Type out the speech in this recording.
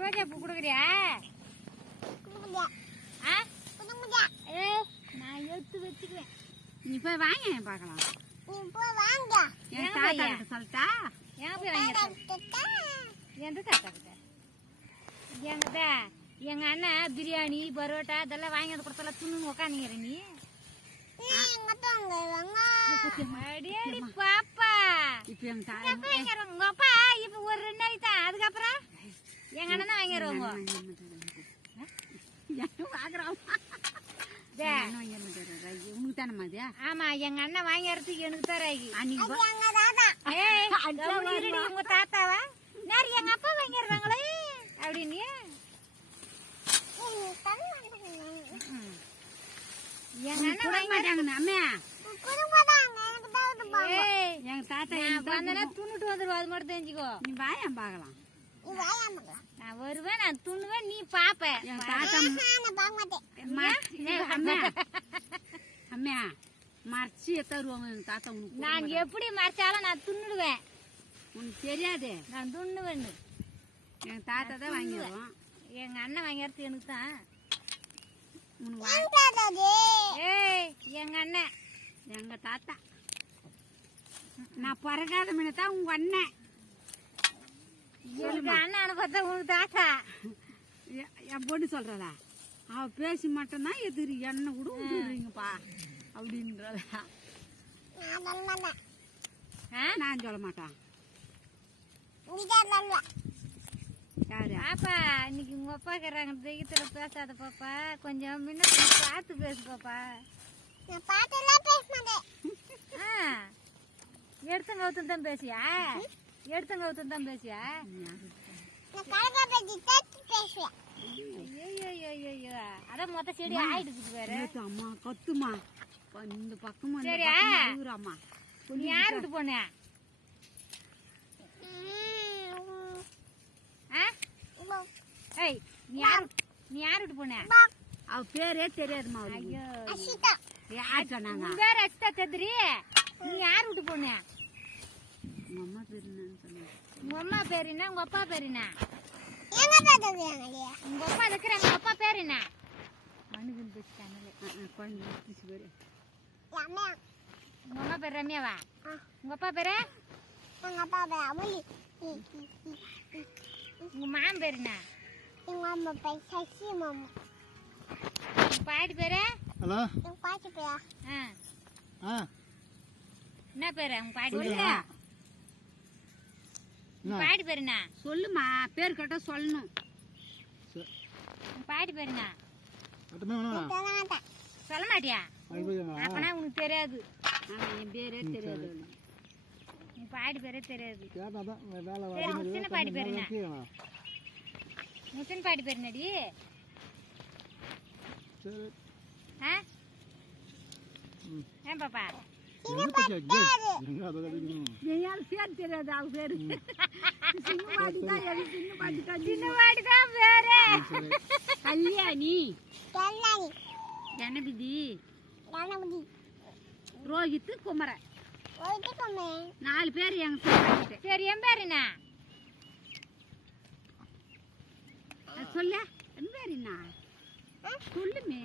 ரோஜா பூ கொடுக்குறியா? நான் எடுத்து வச்சுக்குவேன். நீ போய் வாங்க பார்க்கலாம். என் தாத்தா கிட்ட சொல்லட்டா? ஏன் போய் வாங்க? எந்த தாத்தா கிட்ட? எங்க அண்ணன் பிரியாணி பரோட்டா இதெல்லாம் வாங்கி வந்து கொடுத்தல துண்ணு உக்காந்துங்கிற நீ. பாப்பா உங்க அப்பா இப்ப ஒரு 2 நாளைக்கு தான், அதுக்கப்புறம் எங்க அண்ணன் தான் வாங்கிடுவாங்க. ஆமா எங்க அண்ணன் வாங்கிறதுக்கு எனக்கு தராகி உங்க தாத்தாவா நேரம் எங்க அப்பா வாங்கிடுறாங்களே அப்படின்னு. எங்க அண்ணன் வாங்க மாட்டாங்க. எங்க தாத்தா வந்தனா துண்ணுட்டு வந்துருவோம், அது மட்டும் தெரிஞ்சுக்கோ. நீ வாயம் பார்க்கலாம். நான் வருவேன், நான் துண்ணுவேன், நீ பாப்ப. என் தாத்தா அம்மா மறைச்சி தருவாங்க எங்க தாத்தா உனக்கு. நான் எப்படி மறைச்சாலும் நான் துண்ணுடுவேன். உனக்கு தெரியாது நான் துண்ணுவேன். எங்க தாத்தா தான் வாங்கிடுவோம். எங்க அண்ணன் வாங்கிறது எனக்கு தான். எங்க அண்ணன் எங்க தாத்தா நான் பிறகாத மீனதான் உங்க அண்ணன். எனக்கு அண்ணன் பார்த்தா உனக்கு தாத்தா. என் பொண்ணு சொல்றதா? அவ பேசி மட்டும்தான் எதிரி என்ன கூட விட்டுறீங்கப்பா அப்படின்றதா. நான் சொல்ல மாட்டேன். பாப்பா இன்னைக்கு உங்க அப்பா கேக்குறாங்க தைரியத்துல பேசாத பாப்பா, கொஞ்சம் முன்ன பார்த்து பேசு பாப்பா. எடுத்தங்க ஒருத்தன் தான் பேசியா? எடுத்தங்க ஒருத்தன் தான் பேசியா? ஐயோ அதான் மொத்த செடி ஆயிடுச்சு வேற. அம்மா கத்துமா இந்த பக்கமா. சரியா நீ யார் விட்டு போன? நீ யார் விட்டு போன? அவ பேரே தெரியாதுமா. ஐயோ யார் சொன்னாங்க? பேர் அச்சிதா தெரியுது. நீ யார் விட்டு போன? உங்க அம்மா பேரு என்னன்னு சொன்னாங்க. உங்க அம்மா பேரு என்ன? உங்க அப்பா பேரு என்ன? உங்க அப்பா இருக்கிற உங்க அப்பா பேரு என்ன? மனுகுன்னு பேசிட்டாங்களே. பேரு உங்க அம்மா பேர் ரம்யாவா? உங்க அப்பா பேரு? உங்க மாமன் பேரு என்ன? பாட்டி பேரு? என்ன பேரு உங்க பாட்டி பேரு? பாட்டி பேரு என்ன? சொல்லுமா, பேர் கேட்டா சொல்லணும். பாட்டி பேரு என்ன? சொல்ல மாட்டியா? அப்பனா உனக்கு தெரியாது. என் பேரே தெரியாது. உன் பாட்டி பேரே தெரியாது. முசின பாட்டி பேரு என்ன? முசின் பாட்டி பேரு என்னடி? ஏன் பாப்பா பேர் தெரியாது. அவ பேரு கல்யாணி, ஜனபிதி, ரோஹித், குமர 4 பேர் எங்க. சரி என் பேரு என்ன? சொல்ல என் பேர் என்ன சொல்லுமே.